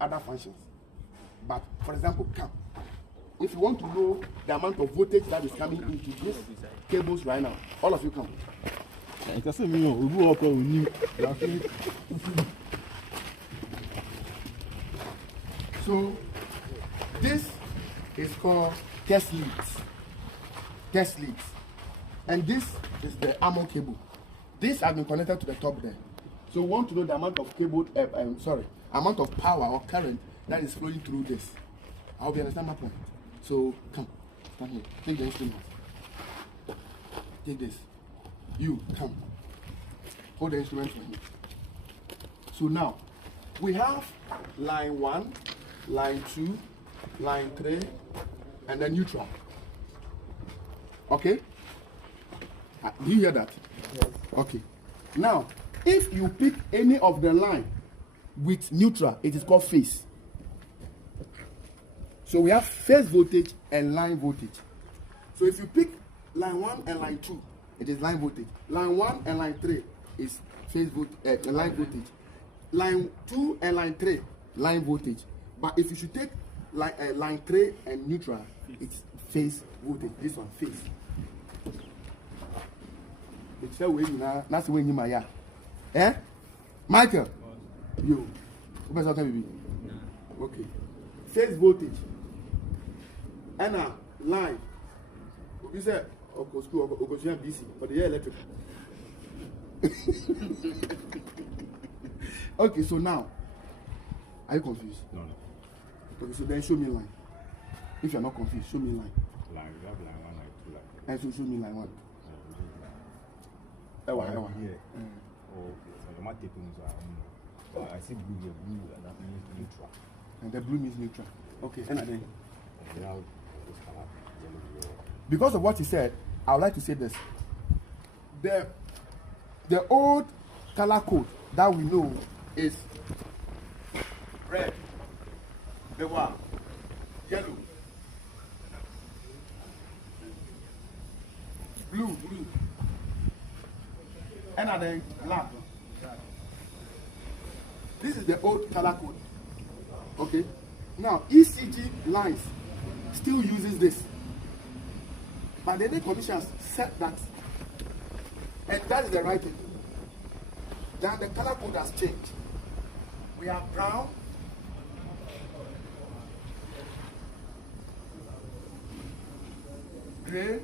other functions. But for example, come. If you want to know the amount of voltage that is coming into these cables right now, all of you come. So this is called test leads. Test leads. And this is the armor cable. This has been connected to the top there. So we want to know the amount of cable, amount of power or current that is flowing through this. I hope you understand my point. So come, stand here. Take the instrument. Take this. You come. Hold the instrument for me. So now we have line 1, line 2, line 3, and then neutral. Okay? Do you hear that? Yes. Okay. Now, if you pick any of the line with neutral, it is called phase. So we have phase voltage and line voltage. So if you pick line 1 and line 2, it is line voltage. Line 1 and line 3 is phase voltage, line voltage. Line 2 and line 3, line voltage. But if you should take line 3 and neutral, it's phase voltage. This one, phase. It's the way that's the way you my eh? Michael, you. Okay. Phase voltage. And a line. You said, go school, go BC, but the electric. Okay, so now, are you confused? No. Okay, so then show me line. If you're not confused, show me line. Line 1, line 2, line 3. And so show me line 1. Here. Okay, so you might take I see blue here, blue, and that means neutral. And the blue means neutral. Okay, and then. Yellow. Because of what he said, I would like to say this. The old color code that we know is red, the one, yellow, blue, and then black. This is the old color code. Okay. Now ECG lines still uses this, but the Energy Commission has said that, and that is the right thing. Then the color code has changed. We have brown, gray,